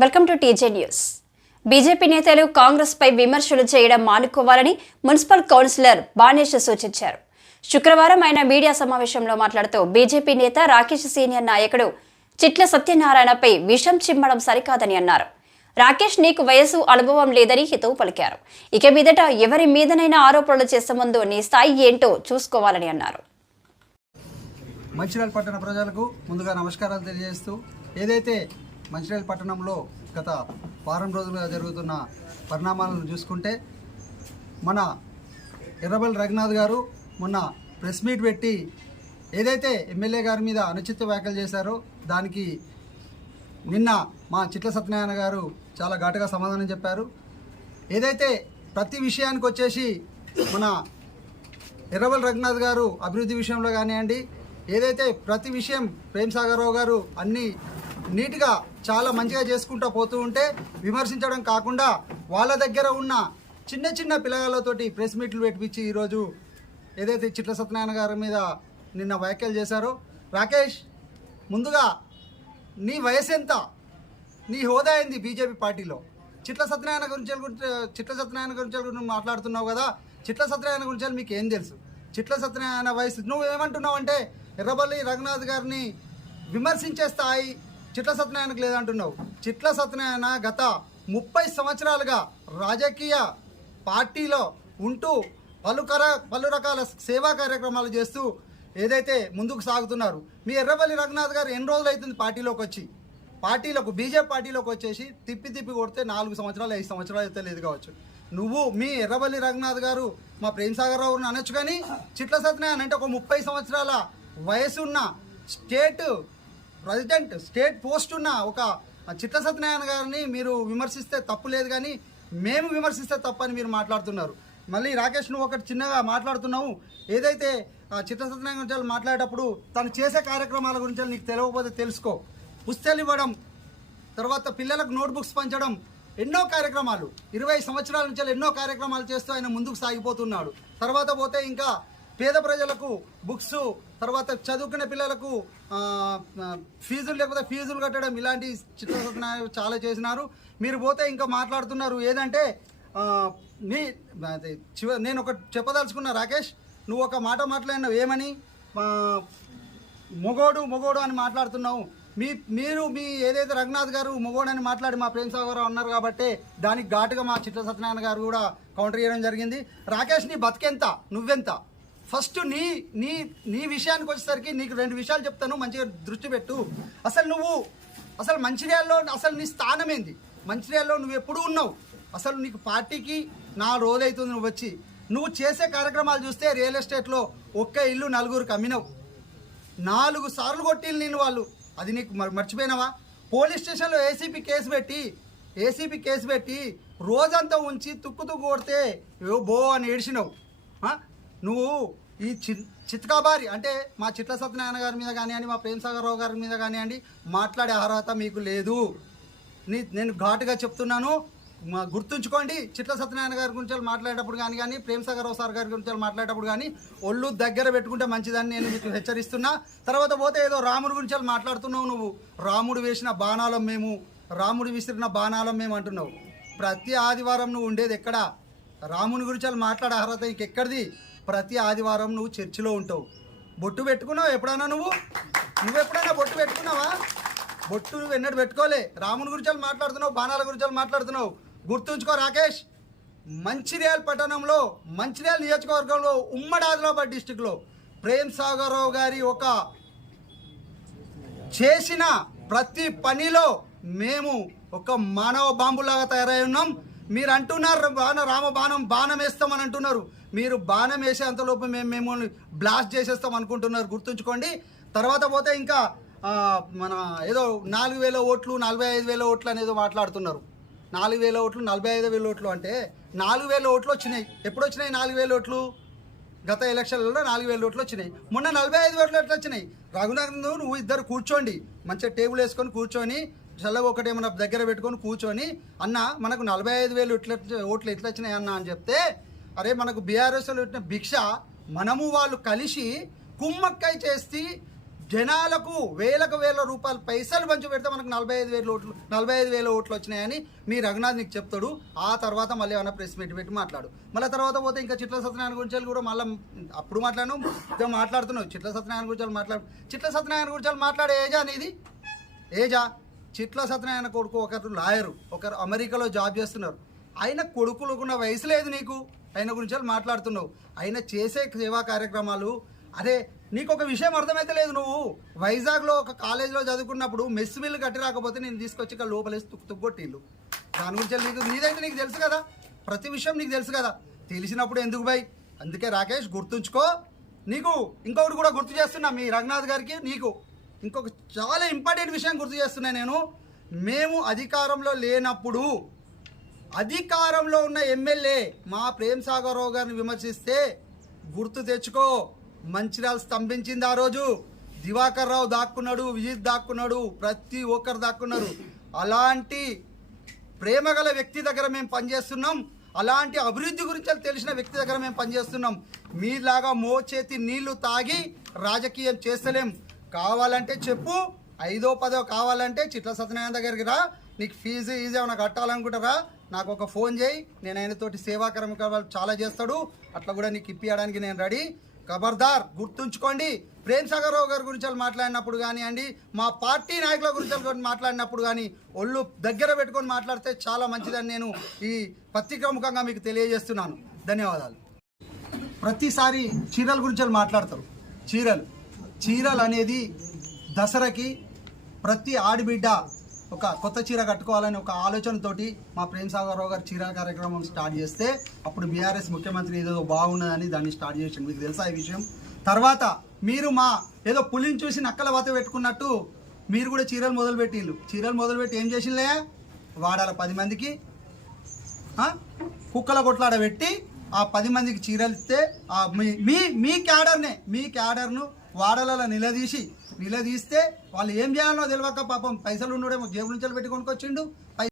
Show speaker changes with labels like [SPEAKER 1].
[SPEAKER 1] Welcome to TJ news. BJP నేతలు కాంగ్రెస్పై విమర్శలు చేయడం మానుకోవాలని మున్సిపల్ కౌన్సిలర్ బానేష్ సూచించారు. శుక్రవారం ఆయన మీడియా సమావేశంలో మాట్లాడుతూ బీజేపీ నేత రాకేష్ సీనియర్ నాయకుడు చిట్ల సత్యనారాయణపై విషం చిమ్మడం సరికాదని అన్నారు. రాకేష్ నీకు వయసు అనుభవం లేదని హితవు పలికారు. ఇక మీదట ఎవరి మీదనైనా ఆరోపణలు చేసే ముందు నీ స్థాయి ఏంటో చూసుకోవాలని అన్నారు.
[SPEAKER 2] మంచిర్యాల పట్టణ ప్రజలకు ముందుగా నమస్కారాలు తెలియజేస్తూ ఏదైతే మంచిర్యాల పట్టణంలో గత వారం రోజులుగా జరుగుతున్న పరిణామాలను చూసుకుంటే మన ఎర్రబల్ రఘునాథ్ గారు మొన్న ప్రెస్ మీట్ పెట్టి ఏదైతే ఎమ్మెల్యే గారి మీద అనుచిత వ్యాఖ్యలు చేశారో దానికి నిన్న మా చిట్ల సత్యనారాయణ గారు చాలా ఘాటుగా సమాధానం చెప్పారు. ఏదైతే ప్రతి విషయానికి వచ్చేసి మన ఎర్రవల్ రఘునాథ్ గారు అభివృద్ధి విషయంలో కానివ్వండి ఏదైతే ప్రతి విషయం ప్రేమ్ సాగర్ రావు గారు అన్ని నీట్గా చాలా మంచిగా చేసుకుంటూ పోతూ ఉంటే విమర్శించడం కాకుండా వాళ్ళ దగ్గర ఉన్న చిన్న చిన్న పిల్లగాళ్ళతోటి ప్రెస్ మీట్లు పెట్టించి ఈరోజు ఏదైతే చిట్ల సత్యనారాయణ గారి మీద నిన్న వ్యాఖ్యలు చేశారో రాకేష్ ముందుగా నీ వయసు ఎంత? నీ హోదా ఏంది బీజేపీ పార్టీలో? చిట్ల సత్యనారాయణ గురించి చిట్ల సత్యనారాయణ గురించి మాట్లాడుతున్నావు కదా చిట్ల సత్యనారాయణ గురించి మీకు ఏం తెలుసు? చిట్ల సత్యనారాయణ వయసు నువ్వు ఏమంటున్నావు అంటే ఎర్రబల్లి రఘునాథ్ గారిని విమర్శించే స్థాయి చిట్ల సత్యనారాయణకు లేదంటున్నావు. చిట్ల సత్యనారాయణ గత ముప్పై సంవత్సరాలుగా రాజకీయ పార్టీలో ఉంటూ పలు కర పలు రకాల సేవా కార్యక్రమాలు చేస్తూ ఏదైతే ముందుకు సాగుతున్నారు. మీ ఎర్రబల్లి రఘునాథ్ గారు ఎన్ని రోజులు అవుతుంది పార్టీలోకి వచ్చి? పార్టీలకు బీజేపీ పార్టీలోకి వచ్చేసి తిప్పి తిప్పి కొడితే నాలుగు సంవత్సరాలు ఐదు సంవత్సరాలు అయితే లేదు కావచ్చు. నువ్వు మీ ఎర్రబల్లి రఘునాథ్ గారు మా ప్రేమ్ సాగర్ రావుని అనొచ్చు కానీ చిట్ల సత్యనారాయణ అంటే ఒక ముప్పై సంవత్సరాల వయసు ఉన్న స్టేట్ ప్రెసిడెంట్ స్టేట్ పోస్ట్ ఉన్న ఒక చిట్ల సత్యనారాయణ గారిని మీరు విమర్శిస్తే తప్పు లేదు కానీ మేము విమర్శిస్తే తప్పని మీరు మాట్లాడుతున్నారు. మళ్ళీ రాకేష్ నువ్వు ఒకటి చిన్నగా మాట్లాడుతున్నావు. ఏదైతే ఆ చిత్ర సత్యనారాయణ గురించి మాట్లాడేటప్పుడు తను చేసే కార్యక్రమాల గురించి నీకు తెలియకపోతే తెలుసుకో. పుస్తకాలు ఇవ్వడం తర్వాత పిల్లలకు నోట్బుక్స్ పంచడం ఎన్నో కార్యక్రమాలు. ఇరవై సంవత్సరాల నుంచి ఎన్నో కార్యక్రమాలు చేస్తూ ఆయన ముందుకు సాగిపోతున్నాడు. తర్వాత పోతే ఇంకా పేద ప్రజలకు బుక్స్ తర్వాత చదువుకునే పిల్లలకు ఫీజులు లేకపోతే ఫీజులు కట్టడం ఇలాంటి చిత్ర చాలా చేసినారు. మీరు పోతే ఇంకా మాట్లాడుతున్నారు. ఏదంటే నీ చివ నేను ఒక చెప్పదలుచుకున్నా రాకేష్ నువ్వు ఒక మాట మాట్లాడినావు ఏమని? మొగోడు మొగోడు అని మాట్లాడుతున్నావు. మీ మీరు మీ ఏదైతే రఘునాథ్ గారు మొగోడు అని మాట్లాడి మా ప్రేమ్ సాగర్ ఉన్నారు కాబట్టి దానికి ఘాటుగా మా చిత్ర సత్యనారాయణ గారు కూడా కౌంటర్ చేయడం జరిగింది. రాకేష్ నీ బతికెంత? నువ్వెంత? ఫస్ట్ నీ నీ నీ విషయానికి వచ్చేసరికి నీకు రెండు విషయాలు చెప్తాను మంచిగా దృష్టి పెట్టు. అసలు నువ్వు అసలు మంచిర్యాలలో అసలు నీ స్థానం ఏంది మంచిర్యాలలో నువ్వు ఎప్పుడు ఉన్నావు? అసలు నీకు పార్టీకి నా రోజు అవుతుంది నువ్వు వచ్చి. నువ్వు చేసే కార్యక్రమాలు చూస్తే రియల్ ఎస్టేట్లో ఒక్క ఇల్లు నలుగురికి అమ్మినవు. నాలుగు సార్లు కొట్టిల్లు నేను వాళ్ళు. అది నీకు మరి మర్చిపోయినావా? పోలీస్ స్టేషన్లో ఏసీపీ కేసు పెట్టి ఏసీపీ కేసు పెట్టి రోజంతా ఉంచి తుక్కు తుక్కు కొడితే బో అని ఏడిచినావు. నువ్వు ఈ చి చిత్కాబారి అంటే మా చిట్ల సత్యనారాయణ గారి మీద కానివ్వండి మా ప్రేమ్ సాగర్ రావు గారి మీద కానివ్వండి మాట్లాడే అర్హత మీకు లేదు. నీ నేను ఘాటుగా చెప్తున్నాను. మా గుర్తుంచుకోండి చిట్ల సత్యనారాయణ గారి గురించి మాట్లాడేటప్పుడు కానీ కానీ ప్రేమ్ సాగర్ రావు సార్ గారి గురించి మాట్లాడేటప్పుడు కానీ ఒళ్ళు దగ్గర పెట్టుకుంటే మంచిదని నేను మీకు హెచ్చరిస్తున్నా. తర్వాత పోతే ఏదో రాముడి గురించి మాట్లాడుతున్నావు నువ్వు. రాముడు వేసిన బాణాలం మేము రాముడు విసిరిన బాణాలం మేము అంటున్నావు. ప్రతి ఆదివారం నువ్వు ఉండేది ఎక్కడ? రాముని గురించి మాట్లాడే అర్హత ఇంకెక్కడిది ప్రతి ఆదివారం నువ్వు చర్చిలో ఉంటావు. బొట్టు పెట్టుకున్నావు ఎప్పుడైనా నువ్వు? నువ్వు ఎప్పుడైనా బొట్టు పెట్టుకున్నావా? బొట్టు నువ్వు ఎన్నడూ పెట్టుకోలే. రాముని గురించి మాట్లాడుతున్నావు బాణాల గురించి మాట్లాడుతున్నావు. గుర్తుంచుకో రాకేష్ మంచిర్యాల పట్టణంలో మంచిర్యాల నియోజకవర్గంలో ఉమ్మడి ఆదిలాబాద్ డిస్టిక్లో ప్రేమ్ సాగర్రావు గారి ఒక చేసిన ప్రతి పనిలో మేము ఒక మానవ బాంబులాగా తయారై ఉన్నాం. మీరు అంటున్నారు బాణ రామ బాణం బాణం వేస్తామని అంటున్నారు. మీరు బాణం వేసేంతలోపు మేము మేము బ్లాస్ట్ చేసేస్తాం అనుకుంటున్నారు. గుర్తుంచుకోండి. తర్వాత పోతే ఇంకా మన ఏదో నాలుగు వేల ఓట్లు నలభై ఐదు వేల ఓట్లు అనేది మాట్లాడుతున్నారు. నాలుగు వేల ఓట్లు నలభై ఐదు వేల ఓట్లు అంటే నాలుగు వేల ఓట్లు వచ్చినాయి. ఎప్పుడు వచ్చినాయి నాలుగు వేల ఓట్లు? గత ఎలక్షన్లలో నాలుగు వేల ఓట్లు వచ్చినాయి. మొన్న నలభై ఐదు ఓట్లు ఎట్లా వచ్చినాయి? రఘునాథ్ నువ్వు ఇద్దరు కూర్చోండి. మంచిగా టేబుల్ వేసుకొని కూర్చొని చల్లగా ఒకటి ఏమన్నా దగ్గర పెట్టుకొని కూర్చొని అన్న మనకు నలభై ఐదు వేలు ఇట్లా ఓట్లు ఎట్లా వచ్చినాయి అన్న అని చెప్తే అరే మనకు బీఆర్ఎస్లో పెట్టిన భిక్ష మనము వాళ్ళు కలిసి కుమ్మక్కై చేసి జనాలకు వేలకు వేల రూపాయలు పైసలు పంచి పెడితే మనకు నలభై ఐదు వేల ఓట్లు నలభై ఐదు వేల ఓట్లు వచ్చినాయని మీ రఘునాథ్ నీకు చెప్తాడు. ఆ తర్వాత మళ్ళీ ఏమైనా ప్రెస్ మీట్ పెట్టి మాట్లాడు. మళ్ళీ తర్వాత పోతే ఇంకా చిట్ల సత్యనారాయణ గురించి కూడా మళ్ళీ అప్పుడు మాట్లాడను ఇంకా మాట్లాడుతున్నావు. చిట్ల సత్యనారాయణ గురించి మాట్లాడు. చిట్ల సత్యనారాయణ గురించి మాట్లాడే ఏజా నీది? ఏజా? చిట్ల సత్యనారాయణ కొడుకు ఒకరు లాయరు ఒకరు అమెరికాలో జాబ్ చేస్తున్నారు. ఆయన కొడుకులుకున్న వయసు లేదు నీకు. ఆయన గురించి మాట్లాడుతున్నావు. ఆయన చేసే సేవా కార్యక్రమాలు అరే నీకు ఒక విషయం అర్థమైతే లేదు నువ్వు. వైజాగ్లో ఒక కాలేజీలో చదువుకున్నప్పుడు మెస్ మిల్లు కట్టి రాకపోతే నేను తీసుకొచ్చి ఇక్కడ లోపలేసి తుక్కు తుగ్గొట్టిల్లు దాని గురించి నీకు నీదైతే నీకు తెలుసు కదా. ప్రతి విషయం నీకు తెలుసు కదా. తెలిసినప్పుడు ఎందుకు భయ్ అందుకే రాకేష్ గుర్తుంచుకో. నీకు ఇంకొకటి కూడా గుర్తు చేస్తున్నా మీ రఘునాథ్ గారికి నీకు. ఇంకొక చాలా ఇంపార్టెంట్ విషయం గుర్తు చేస్తున్నా నేను. మేము అధికారంలో లేనప్పుడు అధికారంలో ఉన్న ఎమ్మెల్యే మా ప్రేమ్ సాగర్రావు గారిని విమర్శిస్తే గుర్తు తెచ్చుకో. మంచిర్యాల స్తంభించింది ఆ రోజు. దివాకర్ రావు దాక్కున్నాడు విజిత్ దాక్కున్నాడు ప్రతి ఒక్కరు దాక్కున్నారు. అలాంటి ప్రేమ గల వ్యక్తి దగ్గర మేము పనిచేస్తున్నాం. అలాంటి అభివృద్ధి గురించి తెలిసిన వ్యక్తి దగ్గర మేము పనిచేస్తున్నాం. మీలాగా మోచేతి నీళ్ళు తాగి రాజకీయం చేస్తలేం. కావాలంటే చెప్పు ఐదో పదో కావాలంటే చిట్ల సత్యనారాయణ దగ్గరికి రా. నీకు ఫీజు ఈజీ ఏమైనా కట్టాలనుకుంటారా? నాకు ఒక ఫోన్ చేయి. నేను ఆయనతోటి సేవా కార్యక్రమాలు చాలా చేస్తాడు. అట్లా కూడా నీకు ఇప్పియడానికి నేను రెడీ. ఖబర్దార్ గుర్తుంచుకోండి. ప్రేమ్ సాగర్ గారి గురించి మాట్లాడినప్పుడు మాట్లాడినప్పుడు కానివ్వండి మా పార్టీ నాయకుల గురించి మాట్లాడినప్పుడు కానీ ఒళ్ళు దగ్గర పెట్టుకొని మాట్లాడితే చాలా మంచిదని నేను ఈ పత్రికా ముఖంగా మీకు తెలియజేస్తున్నాను. ధన్యవాదాలు. ప్రతిసారి చీరల గురించి మాట్లాడతారు. చీరలు. చీరలు అనేది దసరాకి ప్రతి ఆడబిడ్డ ఒక కొత్త చీర కట్టుకోవాలని ఒక ఆలోచనతోటి మా ప్రేమ్ సాగర్రావు గారు చీరల కార్యక్రమం స్టార్ట్ చేస్తే అప్పుడు బీఆర్ఎస్ ముఖ్యమంత్రి ఏదో బాగున్నదని దాన్ని స్టార్ట్ చేసాం మీకు తెలుసా ఈ విషయం? తర్వాత మీరు మా ఏదో పులిని చూసి నక్కల వాత పెట్టుకున్నట్టు మీరు కూడా చీరలు మొదలుపెట్టిండ్రు. చీరలు మొదలుపెట్టి ఏం చేసిండే వాడాల పది మందికి కుక్కల కొట్లాడ పెట్టి ఆ పది మందికి చీరలు ఇస్తే ఆ మీ మీ మీ క్యాడర్నే మీ క్యాడర్ను వాడలలో నిలదీసి నిలదీస్తే వాళ్ళు ఏం చేయాలో తెలియక పాపం పైసలు ఉండడేమో జేబు నుంచి పెట్టి కొనుక్కొచ్చిండు. పై